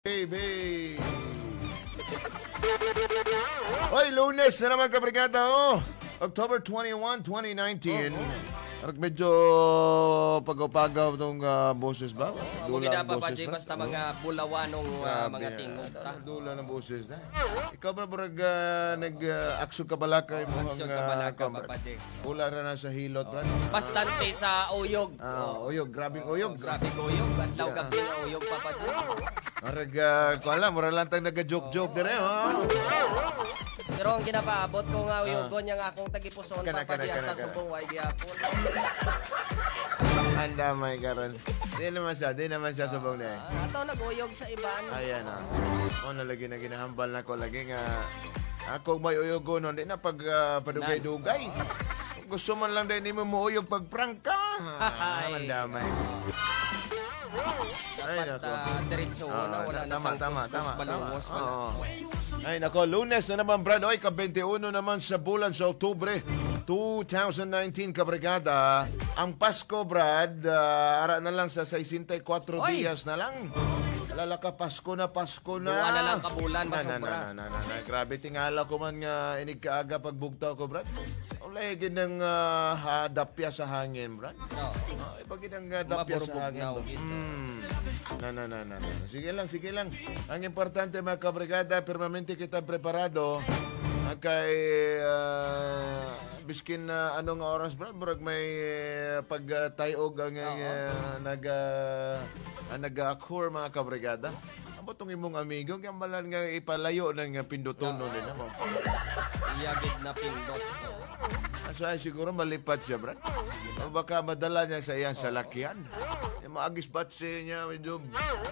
Baby! Hoy, Lunes na naman kabrigada, October 21, 2019. Medyo pagaw-pagaw itong boses ba? Amo ginapa pa, Jay, basta mga bulawan ng mga tingog. Dula ng boses na. Ikaw ba nag-aksyo ka bala kayo mo Aksyon ka bala ka, Papa Jay. Pula na sa hilot, Brad? Bastante sa uyog. Uyog, grabing uyog. Grabing uyog. Bandaw gabi na uyog, Papa Jay. Kung alam, mura lang tayong nag-joke-joke dire, Pero ang ginapaabot ko nga uyugon yung akong tagipuson, Papa Jay, hasta subong way gihapon. Handa may karon. Di naman siya subong na eh. Ato nag-uyog sa iba. Ayan nalagi na ginahambal na ko lagi nga ako may uyugon nun. Di na pag padugay-dugay. Gusto man lang din mo uyog pag prank ka. Mandamay. Dapat diretso na wala na tama. balungos pala. Ay nako, Lunes na naman, Brad. Oy, ka-21 naman sa bulan sa Oktubre 2019, kabrigada. Ang Pasko, Brad, ara na lang sa 64 dias na lang. Lalaka, Pasko na. Duwa na lang kabulan, masobra. Grabe, tingala ko man nga inig-kaaga pagbugtaw ko, Brad. Ulay, ginang dapya sa hangin, Brad. Pag ginang dapya sa hangin. Sige lang. Ang importante, mga kabrigada, permanente kita preparado. Kay biskin na anong oras, Brad, murag may pagtayog ang nag-occur, mga kabrigada. Amo tong imong amigo yang balan nga ipalayo ng pindutono nila mo. Iyagid na pindot. So siguro malipad siya, Brad. O baka madala niya sa iyang salakyan. Yung maagis batse niya medyo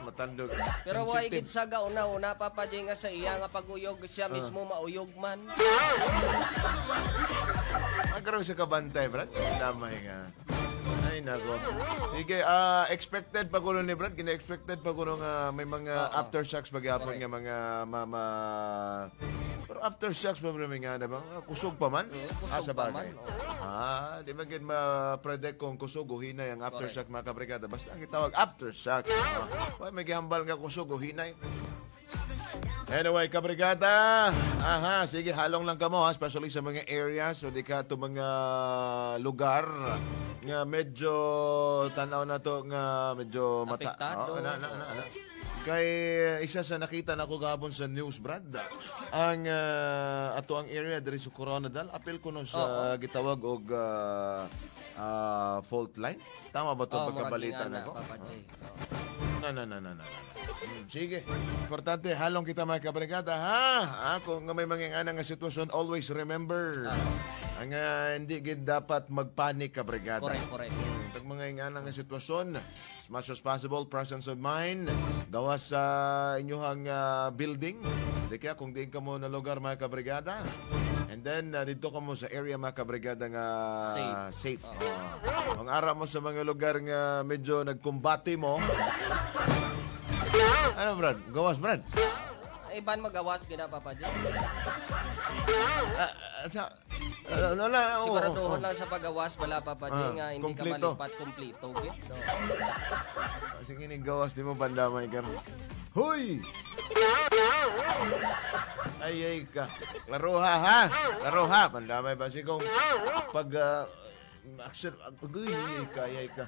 matandog. Pero way gid sa gauna-una, Papa Jay, nga sa iya nga paguyog siya mismo mauyog man. Magkaroon sa kabantay, Brad. Damay nga. Ay, nako. Sige, expected pa kuno ni Brad. Gina-expected pa kuno nga may mga aftershocks paghapon nga mga pero aftershocks pa rin nga, diba? Kusog pa man? Sa bagay. Di ba gin ma-predict kung kusog o hinay ang aftershock, mga kabrigada. Basta ang itawag aftershock. May gihambal nga kusog o hinay. Anyway, kabrigada. Sige, halong lang ka mo, especially sa mga areas o di ka ito mga lugar nga medyo tanaw na to nga medyo apektado. Kay isa sa nakita na ko gabon sa news, Brad, ang ato ang area diri sa Coronadal, apil ko no sa gitawag og fault line. Tama ba to pagkabalita na ko? Sige. Importante, halong kita, mga kabrigada, kung may mga nga sitwasyon, always remember, ang hindi gid dapat magpanik, kabrigada. Correct. Pag mga nga sitwasyon, as much as possible, presence of mind, gawas sa inyong building. Di kaya kung diin ka mo na lugar, mga kabrigada. And then, dito ka mo sa area, mga kabrigada, nga safe. Ang ara mo sa mga lugar nga medyo nagkumbati mo. Ano, Brad? Gawas, Brad? Iban magawas gina, Papa Jay. Siguraduhon lang sa pagawas bala, Papa Jay, nga hindi ka malipat kumplito. Sige, gawas, di mo bandamay ka. Hoy! Ay ka. Laro ha. Bandamay ba si kong pag action, ay ka.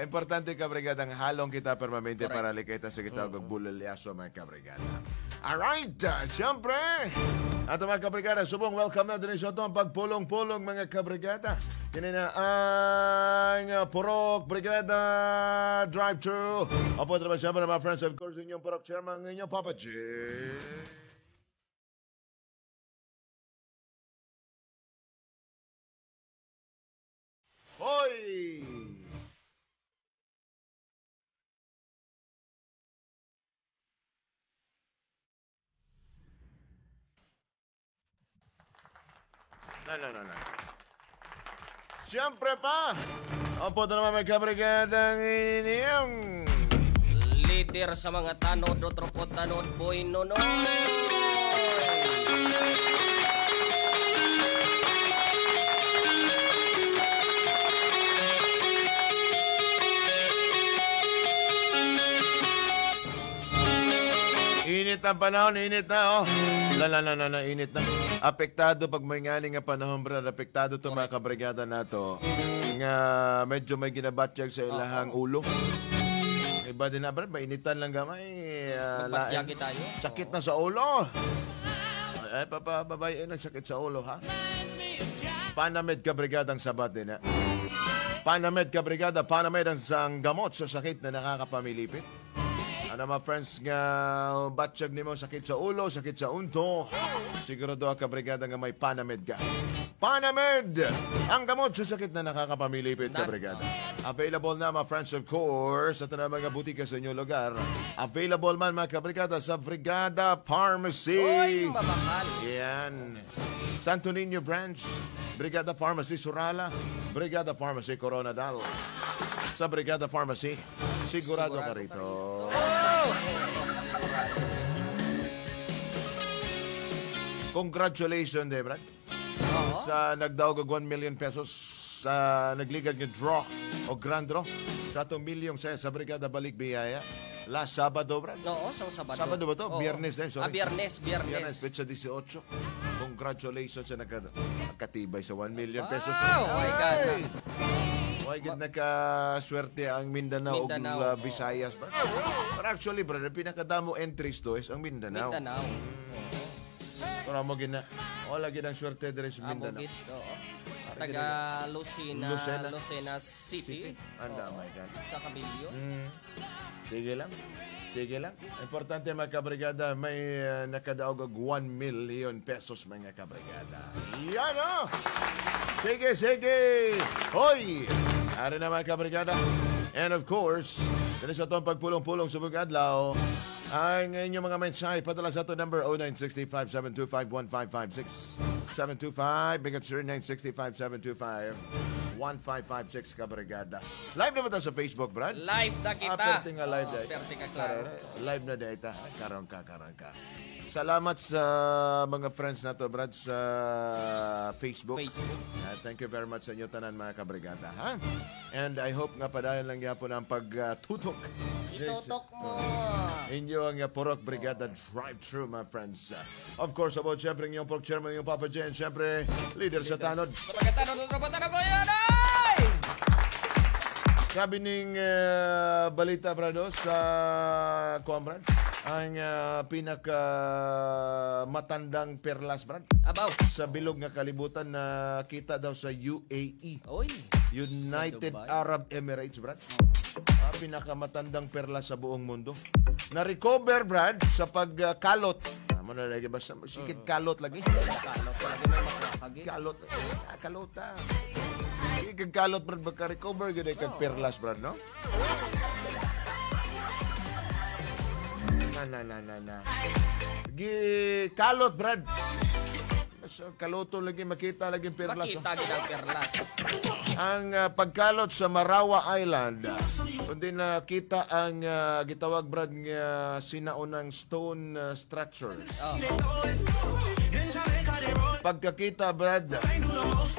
Importante, kabrigada, ang halong kita permanente para likita sa kita bulaliaso, mga kabrigada. Alright, siyempre, ato mga kabrigada, subong welcome na din sa ito ang pagpulong-pulong, mga kabrigada. Kini na ang Purok Brigada Drive-Thru. Apo naman siya mga friends, of course, inyong Purok Chairman, inyong Papa J. Hoy! No. Siyempre pa! Opo na naman, may kabrigadang inyong leader sa mga tanod o tropot tanod, Boy Nonoy! Init ang panahon, init na, oh. Init na. Apektado pag may ngani nga panahon, brad. Apektado to mga kabrigada na to. Nga medyo may ginabatsyag sa ilahang ulo. Iba din na, brad, mainitan lang gamay. Magbatyagi tayo. Sakit na sa ulo. Ay, papababayin ang sakit sa ulo, ha? Panamed kabrigadang sabat din, ha? Panamed kabrigada, Panamed ang gamot sa sakit na nakakapamilipit. Ano mga friends nga batsyag nimo sakit sa ulo, sakit sa unto. Sigurado ka brigada nga may Panamed ka. Panamed! Ang gamot sa sakit na nakakapamilipit ka brigada. Available na mga friends of course sa tanang mga butika sa inyong lugar. Available man mga kabrigada sa Brigada Pharmacy. Uy, mamahal. Yan. Santo Niño Branch, Brigada Pharmacy Surala, Brigada Pharmacy Coronadal. Sa Brigada Pharmacy, sigurado ka rito. Congratulations, Brad. Sa nagdaog og 1 million pesos sa nagligad nga draw o grand draw sa atong milyong sa Brigada Balik Biyaya. Last Sabado, Brad. Oo, sa Sabado. Sabado ba to? Oo. Biyernes eh, sorry. Biyernes. Petsa 18. Congratulations sa nakatibay sa 1 million pesos. Wow, my God. Why gid nakaswerte ang Mindanao ug Visayas, Brad. Pero actually, brother, pinakadamo entries to is ang Mindanao. Pero mo gina. Wala gid ang swerte diri sa Mindanao. Bukid, oo. Taga Lucena City. Anda, my God. Sa Cabildo. Sige lang. Importante mga kabrigada, may nakadaog og 1 million pesos mga kabrigada. Yan o! Sige! Hoy! Ari na mga kabrigada. And of course, dito sa itong pagpulong-pulong subog adlaw, ang inyong mga mensahe, padala sa ito number 0965-725-1556. 725, bigat sir, 965-725-1556 kabrigada. Live naman tayo sa Facebook, Brad. Live na kita. Perti nga live na ita. Perti ka klaro. Live na data. Karon ka. Salamat sa mga friends na to, Brad, sa Facebook. Thank you very much sa inyo tanan mga kabrigada, ha? And I hope nga padayon lang yapon ang pagtutok. Itutok mo. Inyo ang Purok Brigada Drive-Thru, my friends. Of course, about siyempre yung Purok Chairman, yung Papa Jen, siyempre, leader sa tanod. Sa pagkatanod ng trabaho na po yan, ay! Sabi ning balita, Brado, sa Brad, ang pinaka matandang perlas, Brad. Abaw. Sa bilog nga kalibutan na kita daw sa UAE. Oy. United Arab Emirates, Brad. Pinakamatandang perlas sa buong mundo. Na-recover, Brad, sa pagkalot. Ano lagi ba? Sikit kalot lagi. Kalot. Kalota. Ikag kalot, Brad, magka-recover. Gano'y kag perlas, Brad, no? Na. Kalot, Brad. So, kaloto lagi, makita lagi perlas. Makita lagi ang perlas. Ang pagkalot sa Marawa Island, kundi nakita ang gitawag, Brad, nga sinaunang stone structures. Pagkakita, Brad,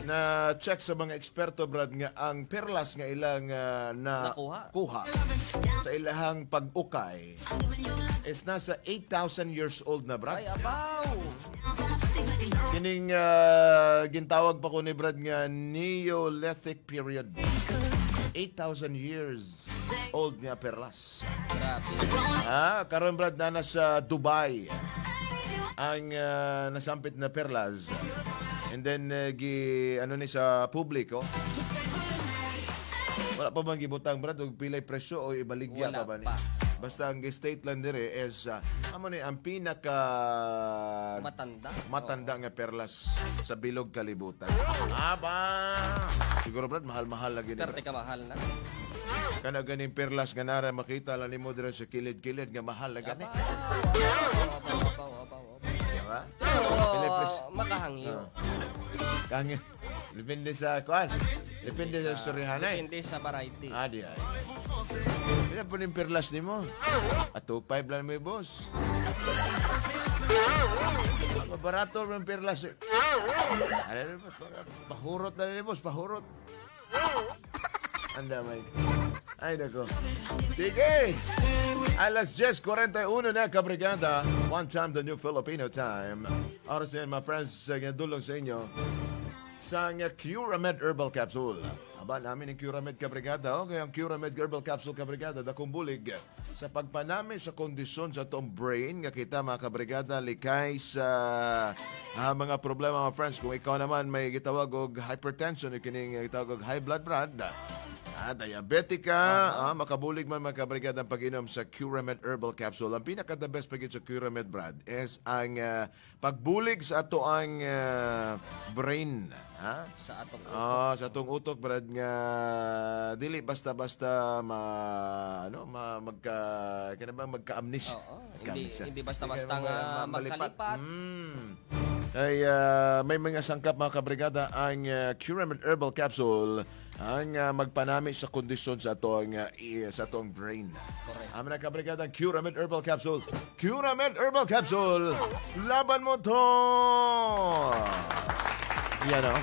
na check sa mga eksperto, Brad, nga ang perlas nga ilang nakuha sa ilahang pag-ukay is nasa 8,000 years old na, Brad. Ay, abaw! Kining gintawag pa ko ni Brad nga Neolithic period. 8,000 years old nga perlas. Grabe. Karon, Brad, na sa Dubai ang nasampit na perlas. And then ni sa publiko. Wala pa bang gibutang, Brad, og pilay presyo o ibaligya pa ba ni? Basta ang state lang dire is ang pinaka matanda nga perlas sa bilog kalibutan. Siguro, Brad, mahal-mahal lagi ni. Perte ka mahal na. Kana ganing perlas nga nara makita lang nimo dire sa kilid-kilid nga mahal na gani. Diba? Makahangyo. Kahangyo. Depende sa kuan. Depende sa istoryahanay. Depende sa variety. Di ay. Pila po ng perlas ni mo? At 2.5 lang may boss. Mabarato ng perlas. Pahurot na ni boss, pahurot. Ang damay. Ay, nako. Sige! Alas 10:41 na, kabrigada. One time, the new Filipino time. Oras yan, my friends, dulong sa inyo. Sa Curamed Herbal Capsule. Aba namin ang Curamed kabrigada. Okay, ang Curamed Herbal Capsule kabrigada. Dakong bulig sa pagpanami sa kondisyon sa itong brain. Nga kita, mga kabrigada, likay sa mga problema, mga friends. Kung ikaw naman may gitawag og hypertension, ikining gitawag og high blood pressure, diabetica, makabulig man makabrigad ang pag-inom sa Curamed Herbal Capsule. Ang pinaka-the best pag sa Curamed, Brad, is ang pagbulig sa ato ang brain. Ha? Sa atong utok. Sa atong utok, Brad, nga dili basta-basta magka-amnesia. Hindi basta-basta nga magkalipat. Ay, may mga sangkap, mga kabrigada, ang Curamed Herbal Capsule ang magpanami sa kondisyon sa atong brain. Ang mga kabrigada, ang Curamed Herbal Capsule. Curamed Herbal Capsule! Laban mo to! Yan o.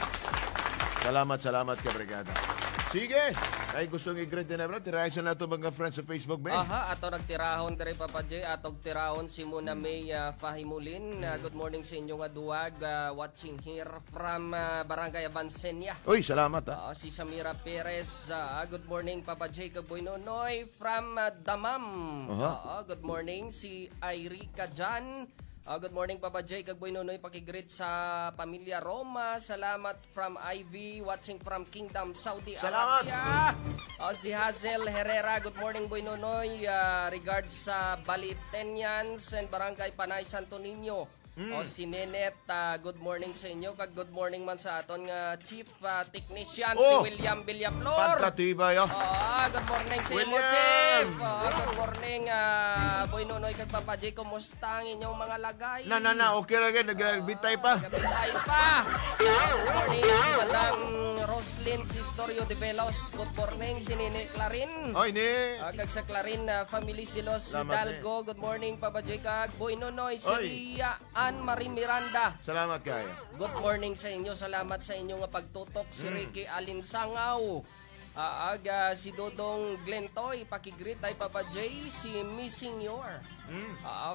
Salamat, kabrigada. Sige! Ay, gustong i-greet din na, bro. Tirahin sa nato mga friends sa Facebook, Ben. Ato nagtirahon dire, Papa J. Atog tirahon si Muna May Fahimulin. Good morning sa inyong duwag. Watching here from Barangay Abansenia. Uy, salamat, ha. Si Samira Perez. Good morning, Papa J. Kaboy Nonoy from Damam. Good morning. Si Irika Jan. Good morning, Papa J. Kagboy Nonoy, pakigreet sa pamilya Roma. Salamat from Ivy, watching from Kingdom, Saudi Arabia. Si Hazel Herrera, good morning, Boy Nonoy. Regards sa Balitenyans and Barangay Panay, Santo Niño. Si Nenet, good morning sa inyo. Kag good morning man sa aton nga Chief Technician, si William Villaplor. Pagkatibay, good morning sa inyo, Chief. Good morning, Boy Nonoy, kag Papa J. Kumusta ang inyong mga lagay? Okay lang yan. Nagbitay pa. Nagbitay pa. Good morning, si Madam Roslyn Sistorio de Velos. Good morning, si Nene Clarin. Oy, ni. Kag sa Clarin Family Silos Hidalgo. Good morning, Papa J. Kag Boy Nonoy, si Ria Ann Marie Miranda. Salamat kayo. Good morning sa inyo. Salamat sa inyong pagtutok. Si Ricky Alinsangaw. Si Dodong Glentoy. Pakigreet ay Papa J. Si Missing Your.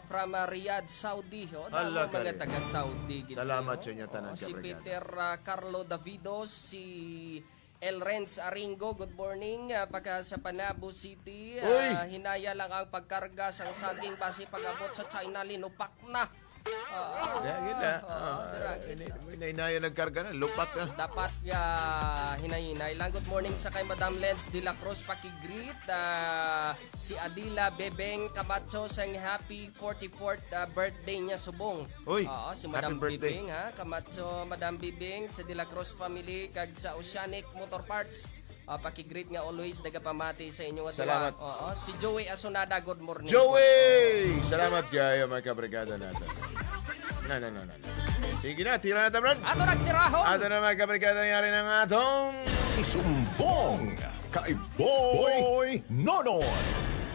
From Riyadh, Saudi. Mga taga-Saudi. Salamat sa inyo, tanan. Si Peter Carlo Davido. Si El Renz Aringo, good morning. Pagka sa Panabo City, hinaya lang ang pagkarga sa saging base pag-abot sa China, linupak na. Hinay-hinay nagkarga na, lupak na. Dapat hinay-hinay lang. Good morning sa kay Madam Lens de la Cruz, pakigreet. Si Adila Bebeng Camacho sa happy 44th birthday niya subong. Si Madam Bebeng Camacho, Madam Bebeng sa de la Cruz family kag sa Oceanic Motor Parts. Pakigreet nga always nagapamati sa inyo. Salamat. Si Joey Asunada, good morning. Joey! Salamat kayo, mga kabrigada natin. No. Sige na, tira natin, Brad. Ato nagtirahon. Ato na, mga kabrigada, nangyari ng atong isumbong kay Boy Nonoy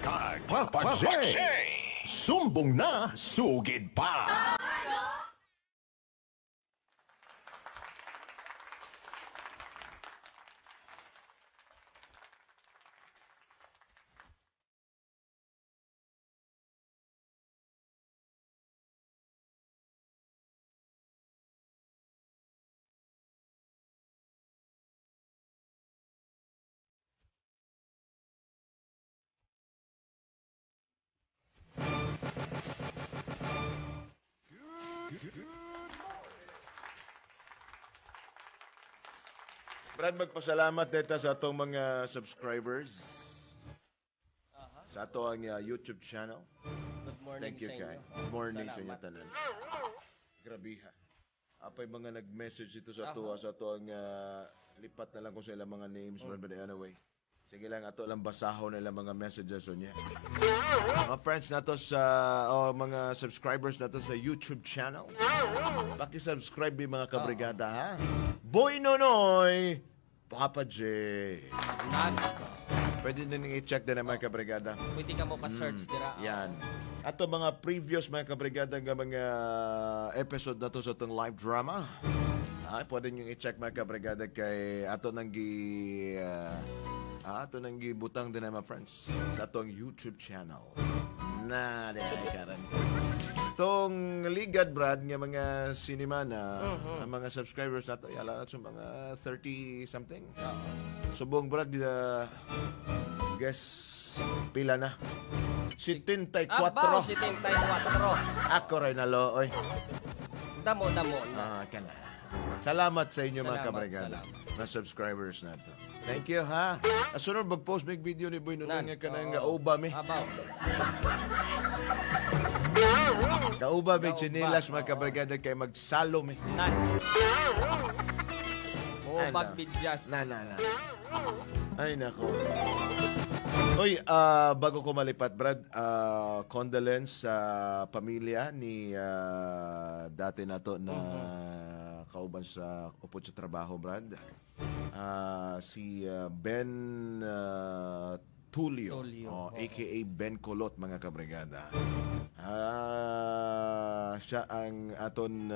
kay Papa J. Sumbong na, sugid pa. Brad, magpasalamat dito sa atong mga subscribers sa ato ang YouTube channel. Good morning. Thank you, sa Kai. inyo. Good morning sa Salamat. inyo tanan. Grabe ha. Apay mga nag-message dito sa ato ang lipat na lang ko sa ilang mga names, but anyway. Sige lang, ato lang basahon na ilang mga messages niya. Mga friends nato sa mga subscribers nato sa YouTube channel. Paki-subscribe mga kabrigada ha. Boy Nonoy, Papa J. Pwede din i-check din ang mga kabrigada. Pwede ka mo pa-search dira. Yan. Ato mga previous mga kabrigada nga mga episode na to sa itong live drama. Pwede nyo i-check mga kabrigada kay ato nang Ato nang gibutang din my friends sa atong YouTube channel. Na, di karan. Itong ligad, Brad, nga mga sinima na ang mga subscribers nato, yala na sa mga 30-something. Subong, Brad, guess, pila na? 74. Abaw, 74. Ako rin nalo, oy. Damo na. Kana. Salamat sa inyo mga Salamat, kabrigada na subscribers nato. Thank you, ha? Asunod, mag-post may video ni Boy Nunoy nga kanang kauba mi. Abaw. Kauba may chinilas mga kabrigada kay magsalo mi. Nan. Pagbidyas. Na. Ay, nako. Uy, bago ko malipat, Brad, condolence sa pamilya ni dati nato na kauban sa upod sa trabaho, Brad. Si Ben Tulio. A.K.A. Ben Colot, mga kabrigada. Siya ang aton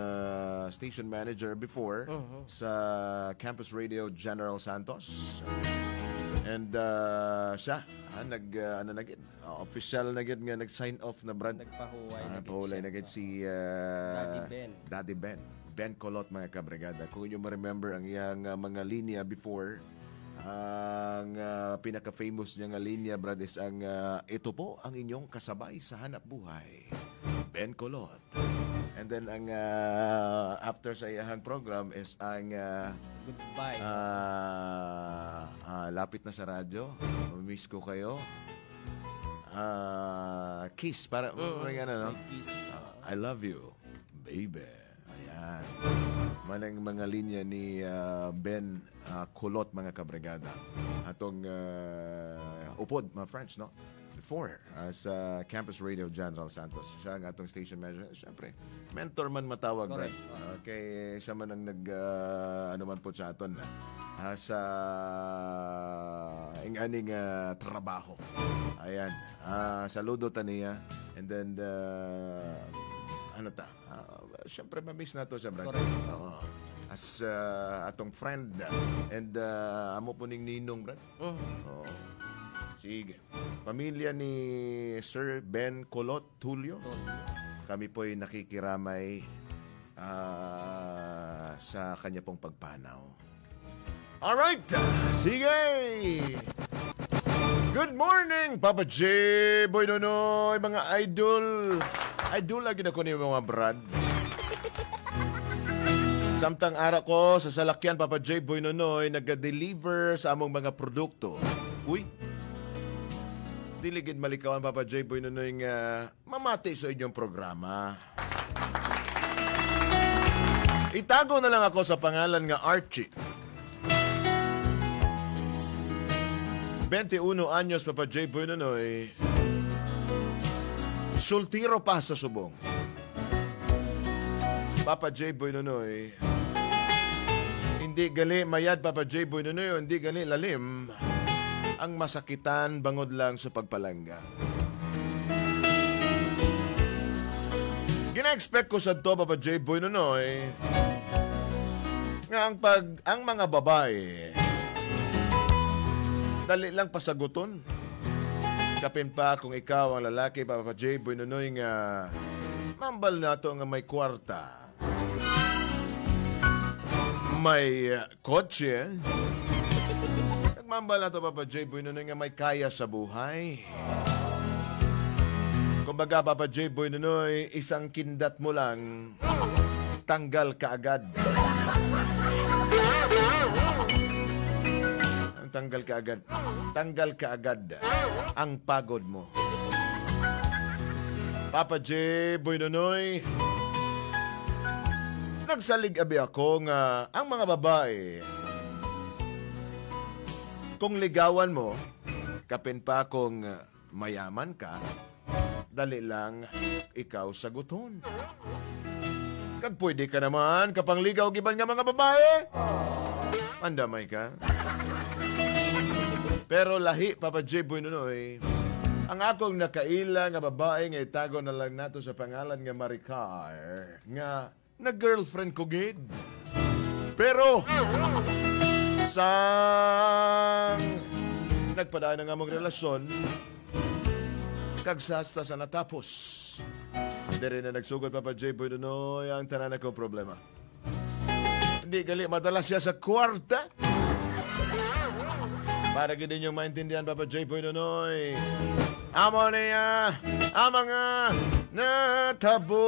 station manager before sa Campus Radio General Santos. And siya, official na gid nga nag-sign off na, Brad. Nagpahuway na gid si Daddy Ben. Ben Colot, mga kabrigada. Kung inyo ma-remember ang iyang mga linya before, ang pinaka-famous niya nga linya, Brad, is ang ito po ang inyong kasabay sa hanap buhay, Ben Colot. And then ang after sa iyang program is ang goodbye. Lapit na sa radyo. Miss ko kayo. Kiss para no? Kiss. I love you, baby. Ayan. Manang mga linya ni Ben Colot, mga kabrigada. Atong upod, my friends, no? Before, sa Campus Radio General Santos. Siya ang atong station manager. Siyempre, mentor man matawag, right? Okay, siya man ang ano man po sa aton sa aning trabaho. Ayan. Saludo ta niya. And then, siyempre, mamiss na to sa Brad. As atong friend. And amo po ning ninong, Brad. Sige. Pamilya ni Sir Ben Colot Tulio. Kami po'y nakikiramay sa kanya pong pagpanaw. Alright! Sige! Good morning, Papa J, Boy Nonoy, mga idol. Idol lagi na ko ni mga Brad. Samtang ara ko sa salakyan, Papa J, Boy Nonoy, nag-deliver sa among mga produkto. Uy! Diligid malikawan, Papa J, Boy Nonoy, nga mamati sa inyong programa. Itago na lang ako sa pangalan nga Archie. 21 anyos, Papa J, Boy Nonoy. Sultiro pa sa subong. Papa J, Boy Nonoy. Hindi gali mayad, Papa J, Boy Nonoy. Hindi gali lalim. Ang masakitan bangod lang sa pagpalangga. Gina-expect ko sa to, Papa J, Boy Nonoy, nga ang mga babae dali lang pasaguton. Kapin pa kung ikaw ang lalaki, Papa J, Boy Nonoy, nga mambal na to nga may kwarta, may kotse, nagmambal na to, Papa J, Boy Nonoy, nga may kaya sa buhay. Kumbaga, Papa J, Boy Nonoy, isang kindat mo lang, tanggal ka agad. Tanggal ka agad ang pagod mo. Papa J, Boy Nonoy, nagsalig abi ako nga ang mga babae, kung ligawan mo, kapin pa kung mayaman ka, dali lang ikaw saguton. Kag pwede ka naman kapang ligaw giban nga mga babae, andamay ka. Pero lahi, Papa J, Boy Nonoy, ang akong nakaila nga babae nga itago na lang nato sa pangalan nga Maricar, nga na-girlfriend ko gid. Pero sang nagpadaan ang among relasyon, kagsasta sa natapos. Hindi rin na nagsugod Papa J. Boy Nonoy ang tanan akong problema. Hindi gali madalas siya sa kwarta. Para gid ninyong maintindihan Papa J. Boy Nonoy. Amo niya, ang mga natabo.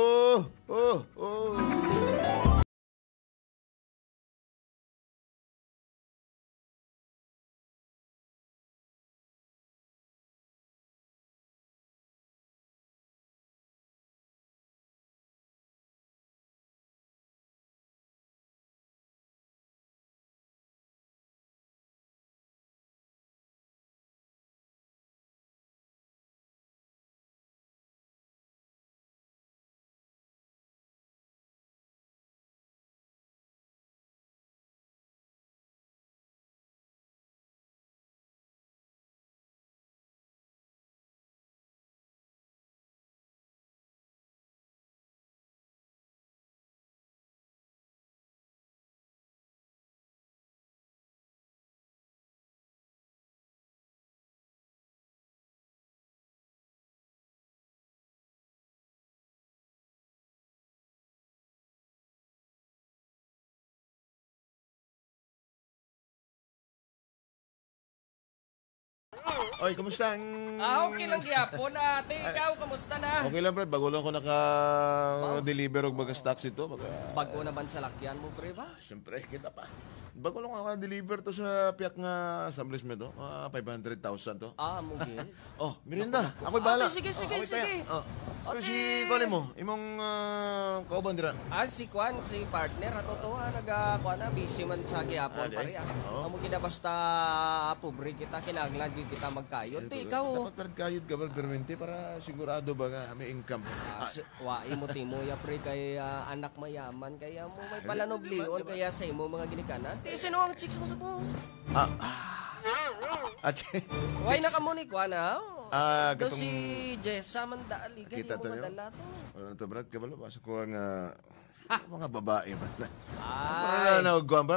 Oy, kumusta ang... Okay lang gyapon. Ate, ikaw, kamusta na? Okay lang, Brad. Bago lang ako naka-deliver og baga stocks ito. Bago naman sa lakyan mo, pre ba? Siyempre, kita pa. Bago lang ako naka-deliver to sa piyak nga establishment to. 500,000 to. Mugil. Oh, merinda. Ako'y bahala. Okay, sige. Okay. Si Kuan mo, imong kauban dira. Si Kwan, si partner, ato to, kuan na, busy man sa gyapon, pare. Amo gina basta pobre kita, kinahanglan gyud kita magkayod. Ikaw, Dapat magkayod ka ba, permente, para sigurado ba nga may income. wai mo timo ya pre kay anak mayaman kaya mo may palanoblion kaya sa imo mga ginikanan. Ti sino ang chicks mo sa mo? Why na ka mo ni Kwan ha? Ito katong... si Jessa Mandali. Kita to mo niyo? madala to. Ano to, Brad? Kabalo ba? Sa kuha nga... mga babae ba na? Ay.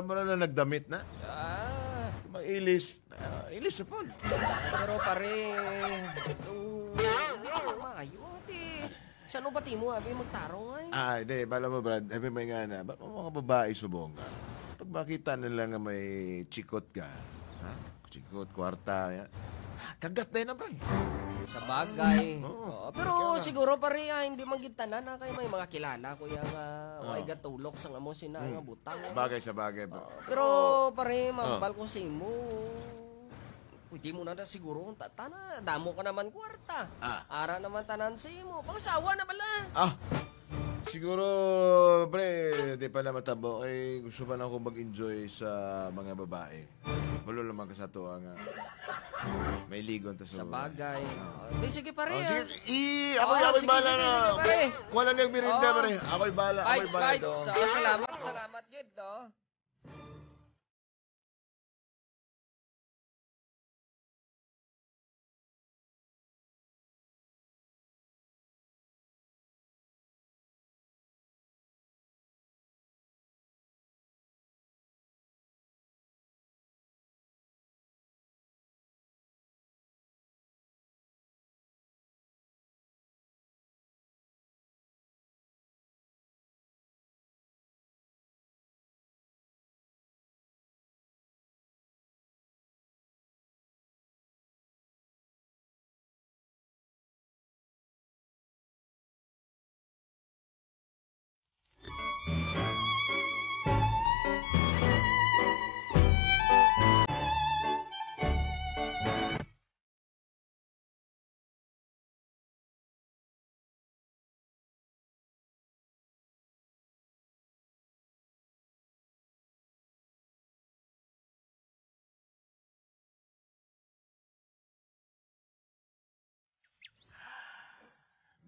Para na nagdamit na. Mailis. Ilis sa pon. Pero pare, hindi ko maayo. Saan ba timo? Abi magtarong ay. Hindi. Bala mo, Brad. Abi may nga na. Ba't mga babae subong ka? Pag makita nila nga may chikot ka, chikot, kwarta, yan. Kagat na yun na, Brad. Sa bagay. Pero siguro pare, hindi magitanan na kayo may mga kilala ko yung may gatulok sa amo sina nga butang. Bagay sa bagay, bro. Pero pare, mambal ko sa imo. Pwede mo na siguro kung tatana. Damo ka naman kwarta. Ara naman tanan sa imo. Pangasawa na pala. Siguro, pre, di pa na matabo. Gusto pa na ako mag-enjoy sa mga babae. Walo naman ka sa to ang may ligon to Sa babae. bagay. Sige pare. Sige, sige, ako'y bala sige, na. pare. Wala niyang mirinda, pare. Ako'y bala. Bites. Salamat, Jed, no?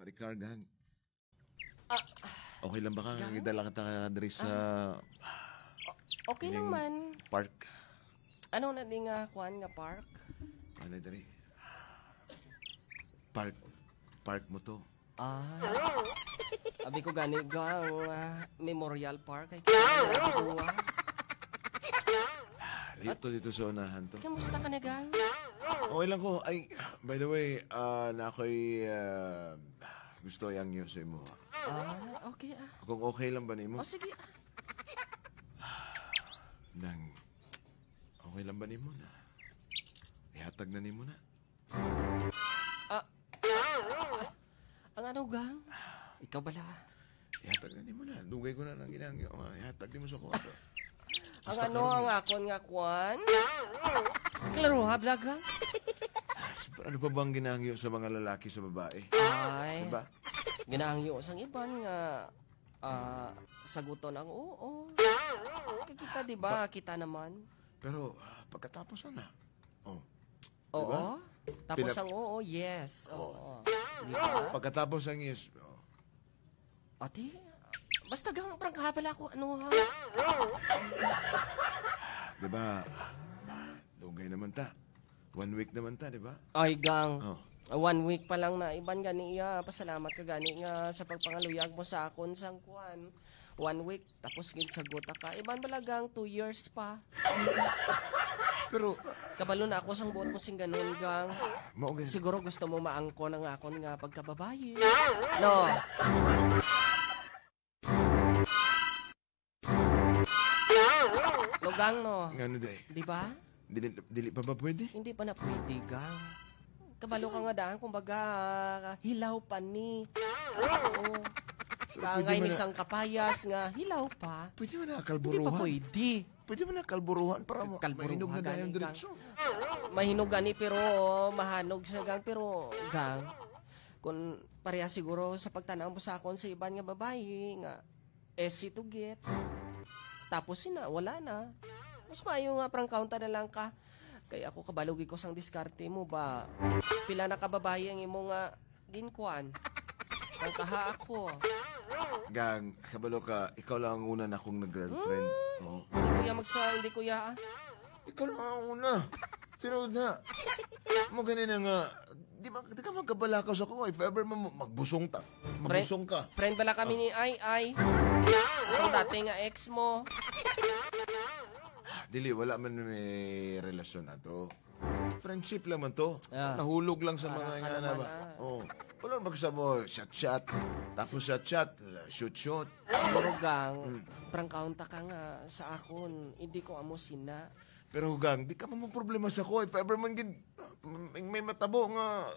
Marikargan. Okay lang ba kang idala kita diri sa Okay Yung naman. park? Ano na di nga kuan nga park? Ano diri? Park mo to. Abi ko gani gang Memorial Park ay kaya Dito sa unahan to. Kamusta ka na gang? Okay lang ko. Ay, by the way, na ako'y gusto yung news mo. Okay Kung okay lang ba ni mo? O sige. Nang, okay lang ba ni mo na? Ihatag na ni mo na. Ang ano, gang? Ikaw bala? Ihatag na ni mo na. Dugay ko na lang ginangyo. Ihatag ni mo sa kwarto. Ang ano, ang akon nga kwan? Klaro ha, blagang? Ano pa bang ginangyo sa mga lalaki sa babae? Ay, Diba? ginahangyo sang iban nga saguton ang oo. Kita, di ba? Kita naman. Pero, pagkatapos na. Oh. Oo. Diba? Tapos ang oo, yes. Oo. Di ba? Pagkatapos ang yes. Ate, basta gang prangkabala ko, ano ha? Diba? Dugay naman ta. 1 week naman ta, diba? Ay, gang. Oh. 1 week pa lang na iban gani iya. Pasalamat ka gani nga sa pagpangaluyag mo sa akon sang kuan. 1 week, tapos ginsagot ka. Iban balagang 2 years pa. Pero, Kabalo na ako sang buot mo sing ganun, gang. maugay. Siguro gusto mo maangko ng akon nga pagkababayi. No. Lugang, no. Ngano day? Di ba? Dili pa ba pwede? Hindi pa na pwede, gang. Kabalo ka nga daan, kumbaga, hilaw pa ni. Oo. Kangay ni isang kapayas nga, hilaw pa. Pwede mo na Hindi pa kalburuhan. pwede. Pwede mo na kalburuhan para Kalburuhan, mahinog na dahil galing, diretso. Mahinog gani pero mahanog sa gang pero gang kung pareha siguro sa pagtanaw mo sa akon sa iban nga babae nga easy to get tapos sina wala na mas maayo nga prang counter na lang ka kaya ako kabalugi ko sang diskarte mo ba pila na ka babae ang imo nga ginkuan ang kaha ako Gang, kabalo ka, ikaw lang ang una na akong nag-girlfriend. Oo. hindi kuya Ikaw lang ang una. Tinood na. Mo ganun na nga. Di ka magkabalakaw sa ko. If ever magbusong ta. Magbusong ka. friend bala kami ni Ay ang dati nga ex mo Dili, wala man may relasyon na to. Friendship lang man to. Ah. Nahulog lang sa Para mga ka nga na naman, ba. Oh. Wala mo, shot-shot. Tapos shot-shot, shoot-shoot. siguro gang prang counter ka nga sa akon hindi ko amo sina Pero gang, di ka man problema sa ko. If ever man may matabo nga,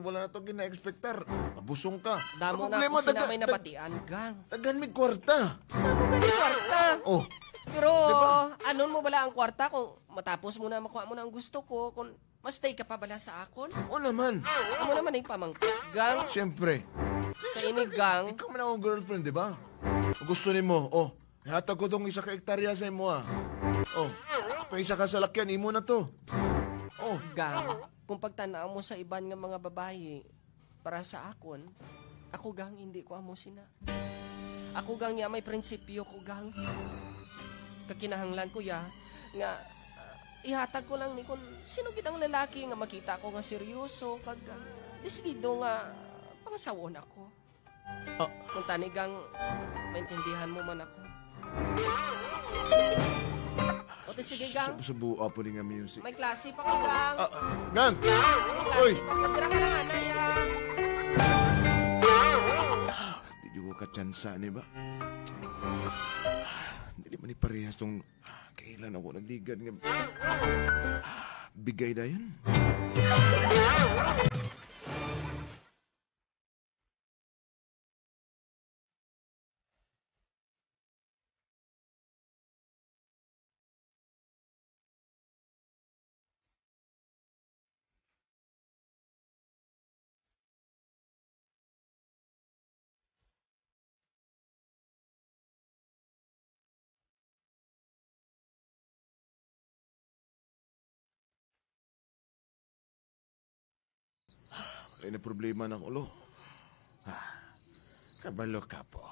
wala na to gina-expectar. Mabusong ka. damo Ang na problema, ako sina may nabatian gang Tagan may kwarta. damo gani kwarta Oh, pero anon mo bala ang kwarta kung matapos mo na makuha mo na ang gusto ko kung mas stay ka pa bala sa akon o naman. amo naman yung pamangkot gang Siyempre, sa ini gang ikaw man akong girlfriend, di ba? Gusto ni mo, hatag ko tong 1 hektarya sa imo, Oh, kung isa ka sa lakyan, imo na to. Oh, gang kung pagtanaw mo sa iban nga mga babae para sa akon ako gang hindi ko amo sina ako gang ya may prinsipyo ko gang kakinahanglan ko ya nga ihatag ko lang ni kung sino gid ang lalaki nga makita ko nga seryoso kag desidido nga pangasawon ako kung tanigang maintindihan mo man ako o sige gang sa buo po nga music. may klase pa ka gang Gang! may Oy! klase pa magdira ka lang anay Di ko ka tsansa, ni ba? Hindi man ni parehas tong kailan ako nagdigad nga. Bigay na yun. Ay na problema ng ulo. Kabalo ka po.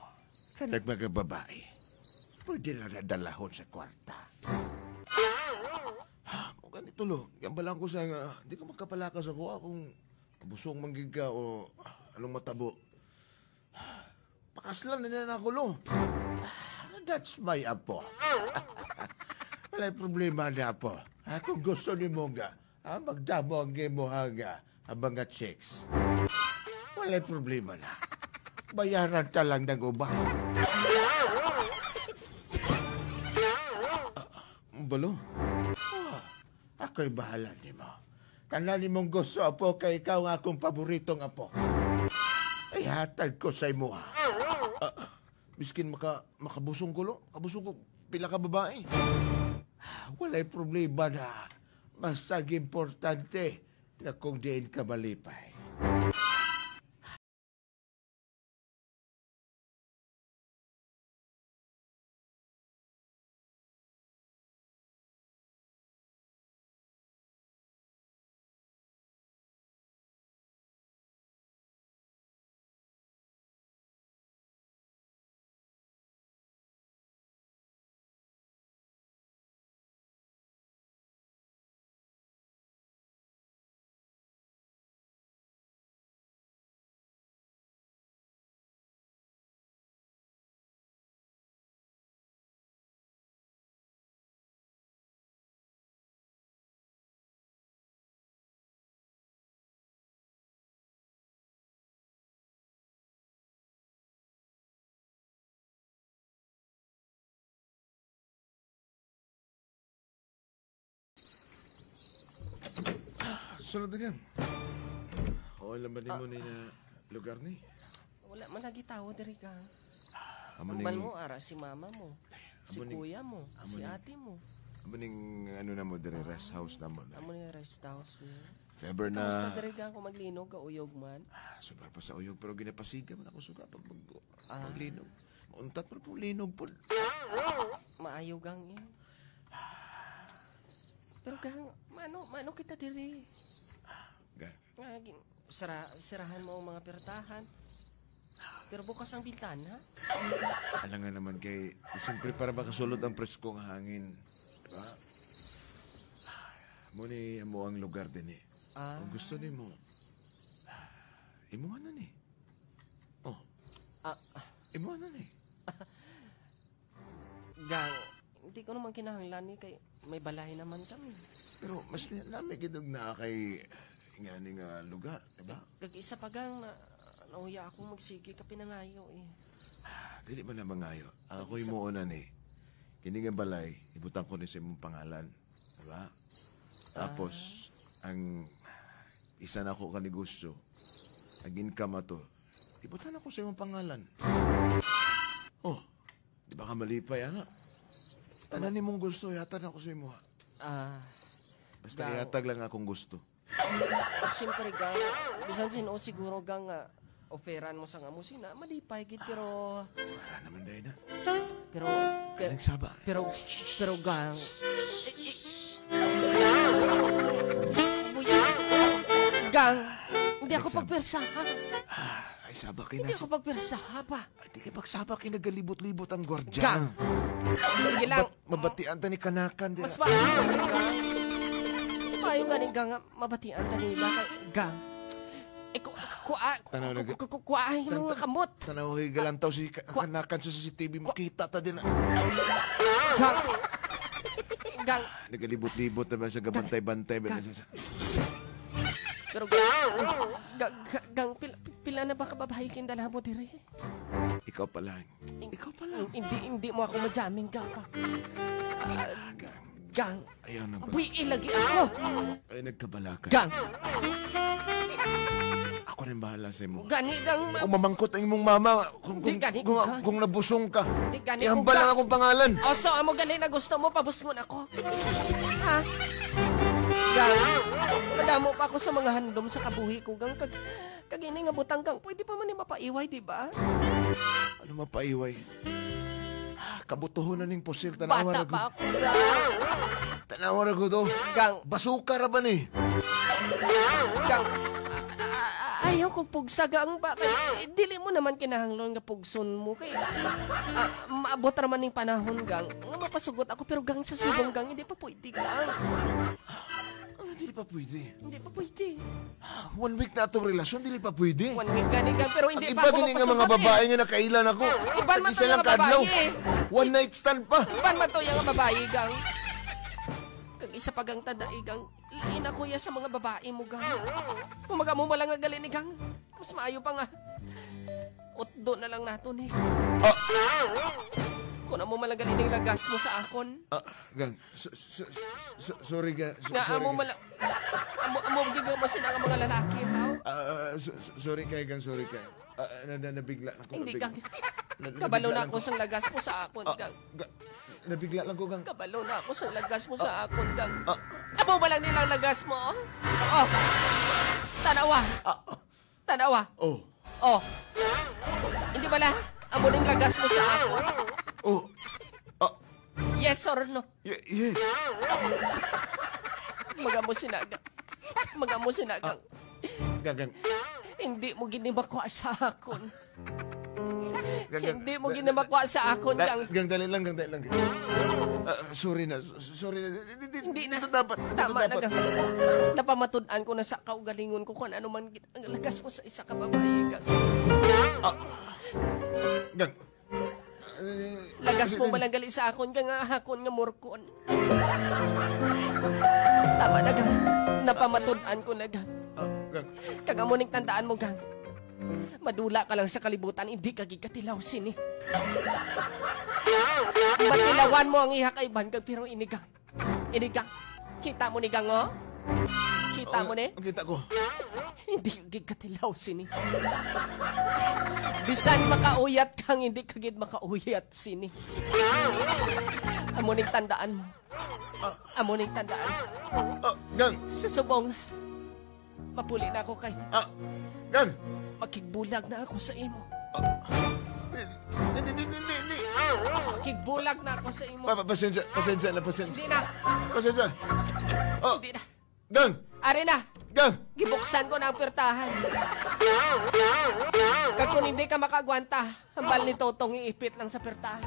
Kanag mga babae. Pwede na nadalahon sa kwarta. Mo ganito lo. Gambalan ko sa nga, hindi ka magkapalakas ako kung busong manggig ka o anong matabo. Pakaslan na niya na ako lo. That's my apo. Wala problema na po. Kung gusto ni mo nga, magdamo ang gimuhaga habang nga checks. Walay problema na. Bayaran ta lang ng uba. Balo? Ako'y bahala ni mo. Tanan ni mong gusto, apo, kay ikaw nga akong paboritong apo. Ay, hatag ko sa imo, ha? Miskin makabusong ko, lo. Kabusong ko, pila ka babae. Walay problema na. Basta importante na kung diin ka malipay. Sunod na yan. Alam ba mo ni na lugar ni? Wala man lagi tao diri ka. Amaning, Ambal mo, ara si mama mo, si Amaning- kuya mo, si Amaning- ate mo. amaning ano na mo, dire rest house na mo. Amo ni rest house niya. Feber Tapos na na... diri ka kung maglinog ka uyog man. Super pa sa uyog, pero ginapasiga man ako suga pag Ah. maglinog. Mauntat pa po linog po. Maayo gang yun. Pero gang, mano kita diri. Sirahan mo ang mga pertahan. Pero bukas ang bintana. Alam nga naman kay, siyempre para makasulod ang preskong hangin. Diba? Muni mo ang lugar din eh. Kung gusto ni mo, imuha na ni. Oh, imuha na ni. Gang, hindi ko naman kinahanglan ni kay may balay naman kami. Pero mas namin kinug na kay nga ning lugar, diba? Kag-isa pa gang na nauya ako magsigi ka pinangayo eh. Dili man na mangayo. Ako imuunan eh. Kini nga balay, ibutang ko ni sa imong pangalan. Diba? Tapos, ang isa na ako kanegosyo, ang income ato, ibutan ako sa imong pangalan. Oh, di ba ka malipay, ana? Tanan ni mong gusto, yatag ako sa imo. Basta Gang. yatag lang akong gusto. Siyempre gang, bisan sino siguro gang oferan mo sa nga musina, malipay gid pero Wala naman dahil na. pero Anong saba? pero gang. Gang, hindi ako Nagsab- pagpersahan. Ay, saba kayo Hindi nasa... ako pagpersahan pa. Ay, di kayo pagsaba kayo nagalibot-libot ang gwardya. Gang. Sige lang. Mabatian ta ni kanakan. Di Mas na. maayo ganing gang. Mas maayo ganing gang nga mabatian ta nila kay gang. Tanaw na- Kuahin mo nga kamot. Tanaw, galantaw si kanakan sa CCTV. Makita ta din. Gang. Gang. Nagalibot-libot na ba sa gabantay-bantay. Pero gang, pila na ba kababahay kinda mo dire? Ikaw pa lang. Ikaw pa lang. Hindi mo ako majaming gang. Gang. Gang. Ayaw na ba? Uy, ilagi ako. Ay, nagkabalakan. Gang. Ako rin bahala sa imo. Gani gang. Kung mamangkot ang imong mama, Di, gani, kung, gang. kung nabusong ka, Di, gani, ihambal gang. lang akong pangalan. O, so, amo gali na gusto mo, pabusngon ako. Ha? Gang, madamo pa ako sa mga handom sa kabuhi ko, gang. Kagini nga butang, gang. Pwede pa man ni mapaiway, di ba? Ano mapaiway? Kabutuhon na ning pusil. Tanawa Bata na ko. pa ako, gang. Tanawa na ko to. Gang, Basuka ra ba ni? gang. Ayaw kong pugsa, gang. Bakit? Dili mo naman kinahanglan nga pugson mo. Kay, maabot raman ning panahon, gang. Nga mapasugot ako, pero gang sa subong, gang. Hindi pa pwede, gang. Hindi pa pwede. Hindi pa pwede. 1 week na itong relasyon, hindi pa pwede. 1 week gani, gang. Pero hindi Ang pa iba ako gini nga mga mapasugot, babae nga nakailan ako. Iban man Tag-isa to lang yung kadlaw. babae. 1 night stand pa. Iban man to yung babae, gang. Kag sa pagang tadaigang, lain ako ya sa mga babae mo, gang. Kumaga mo malang nagalin ni gang. Mas maayo pa nga. Utdo na lang nato ni. Kung na mo malang galin yung lagas mo sa akon. Gang, sorry gang. Nga amo malang, amo gigang mo sila nga mga lalaki, ha? Sorry kay gang, sorry kay. Nabigla ako. Hindi, gang. Kabalo na ako sa lagas mo sa akon, gang. Nabigla lang ko, gang. Kabalo na ako sa lagas mo sa akon, gang. Amo ba lang nilang lagas mo, oh? Tanawa. Tanawa. Oh. Hindi ba lang? Amo ning lagas mo sa akon? Oh. Yes or no? Yes. Magamo sinagang. Gang. Hindi mo ginibakwa sa akon. Hindi mo ginibakwa sa akon, gang. Gang, dali lang. Sorry na. Hindi na. Ito dapat. Tama na, gang. Napamatud-an ko na sa kaugalingon ko kung ano man ang lagas mo sa isa ka babae, gang. Gang. Lagas mo malanggali sa akon, gang, hakon nga murkon. Tama na, gang. Napamatud-an ko na, gang. Gang. Kagamuning tandaan mo, gang. Madula ka lang sa kalibutan, hindi ka gigatilaw sini. Matilawan mo ang iha kay Bangag, pero inigang. Kita mo ni gang, oh? Kita mo ni? Kita ko. Hindi ka gigatilaw sini. Bisan makauyat kang, hindi ka gid makauyat sini. Amuning tandaan mo. Gang. Sa subong, mapuli na ako kay. Gang. Makigbulag na ako sa imo. Hindi. Makigbulag na ako sa imo. Pasensya. Hindi na. Pasensya. Hindi na. Gang. Ari na. Gang. Gibuksan ko na ang pertahan. Kag kung hindi ka makagwanta, hambal ni Totong iipit lang sa pertahan.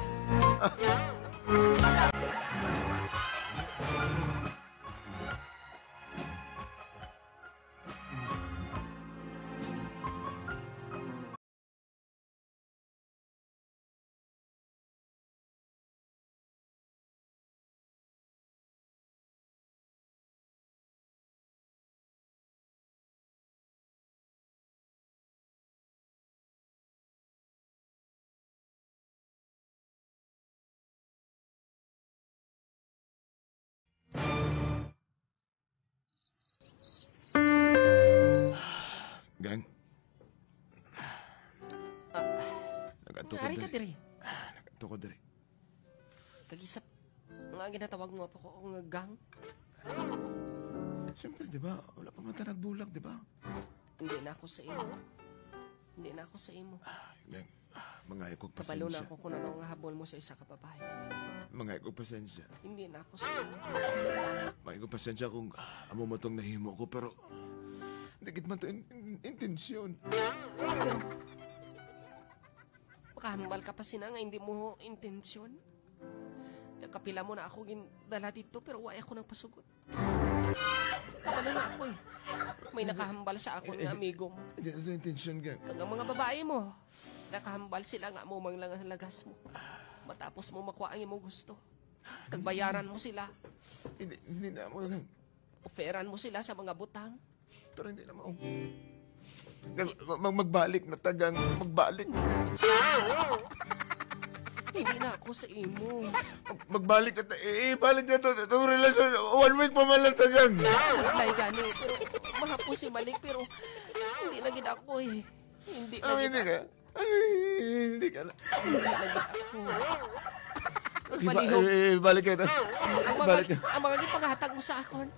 Gang. Nagato Ari ka diri. diri. Kagisap, nga ginatawag mo pa ko nga gang. Siyempre, di ba? Wala pa mata nagbulag, di ba? Hindi na ako sa imo. Gang. Mga ikog Kapalo na pasensya. ako kung ano nga habol mo sa isa ka babae. Mga ikog pasensya. Hindi na ako sa imo. Mga ikog pasensya kung amo mo itong nahimo ko, pero hindi kit man ito intensyon. Makahambal ka pa sina nga hindi mo intensyon. Kapila mo na ako dala dito pero wala ako nang pasugot. Kapalo na ako eh. May nakahambal sa ako nga amigo mo. Hindi ito intensyon, gang. Kag ang mga babae mo, nakahambal sila nga mo mang lang ang lagas mo. Matapos mo makuha ang imo gusto. Kag bayaran mo sila. Hindi na mo, gang. Oferan mo sila sa mga butang. Pero hindi na mo. Gang, magbalik na tagang. Magbalik. Hindi na ako sa imo. Magbalik na balik na ito. Itong relasyon. 1 week pa man lang tagang. Maglay gani. Pero mahapos si Malik. Pero hindi na gid ako eh. Hindi na gid Hindi ako. ka? Hindi ka na. Hindi na gid ako. Palihog. Balik ka na. Balik ka. Ang mga gipanghatag mo sa akon.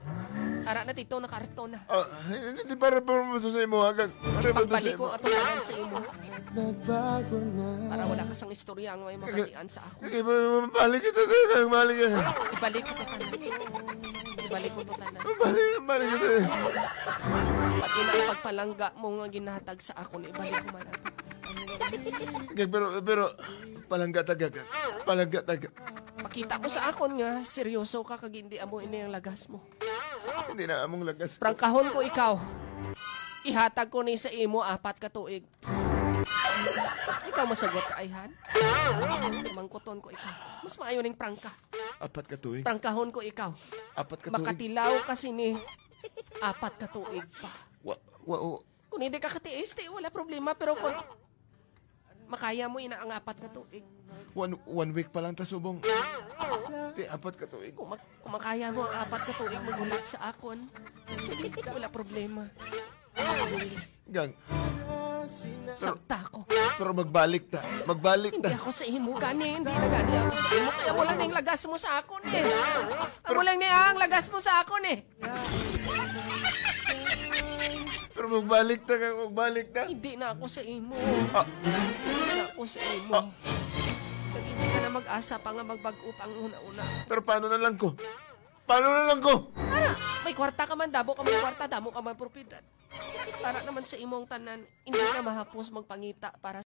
Ara na tito na karton na. Hindi para mo sa imo hanggang. Pagbalik ko ato tanan sa imo. Para wala ka sang istorya ang may makatian sa ako. Balik ka tagang. Balik ka. Ibalik ko to tanan. Ibalik ko to tanan. Balik ka. Pati na ang pagpalangga mo nga ginahatag sa akon, ibalik ko man ato. Pero palangga taga. Pakita mo sa akon nga seryoso ka kag hindi amo ini ang lagas mo. Hindi na among lagas. Prangkahon ko ikaw. Ihatag ko ni sa imo 4 ka tuig. Ikaw masagot ka ayhan. Mangkuton ko ikaw. Mas maayo ning prangka. 4 ka tuig. Trangkahon ko ikaw. 4 ka tuig. Makatilaw kasi ni 4 ka tuig pa. Wa, Kung hindi ka katiis, wala problema. Pero kung makaya mo ina ang 4 ka tuig. 1 week pa lang ta subong. 4 ka tuig. Kung makaya mo ang 4 ka tuig, magulat sa akon. Sige, wala problema. Gang. Sakta ko. Pero magbalik ta. Magbalik Hindi ta. ako sa imo gani. Hindi na gani ako sa imo. Kaya mo lang na yung lagas mo sa akon eh. Mo lang niya ang lagas mo sa akon eh. Pero magbalik ta kang magbalik ta. Hindi na ako sa imo. Ah. Hindi na ako sa imo. Kaya hindi ka na mag-asa pa nga magbag-up ang una-una. Pero paano na lang ko? Paano na lang ko? Para, may kwarta ka man, damo ka man kwarta, damo ka man propiedad. Para naman sa imong tanan, hindi na mahapos magpangita para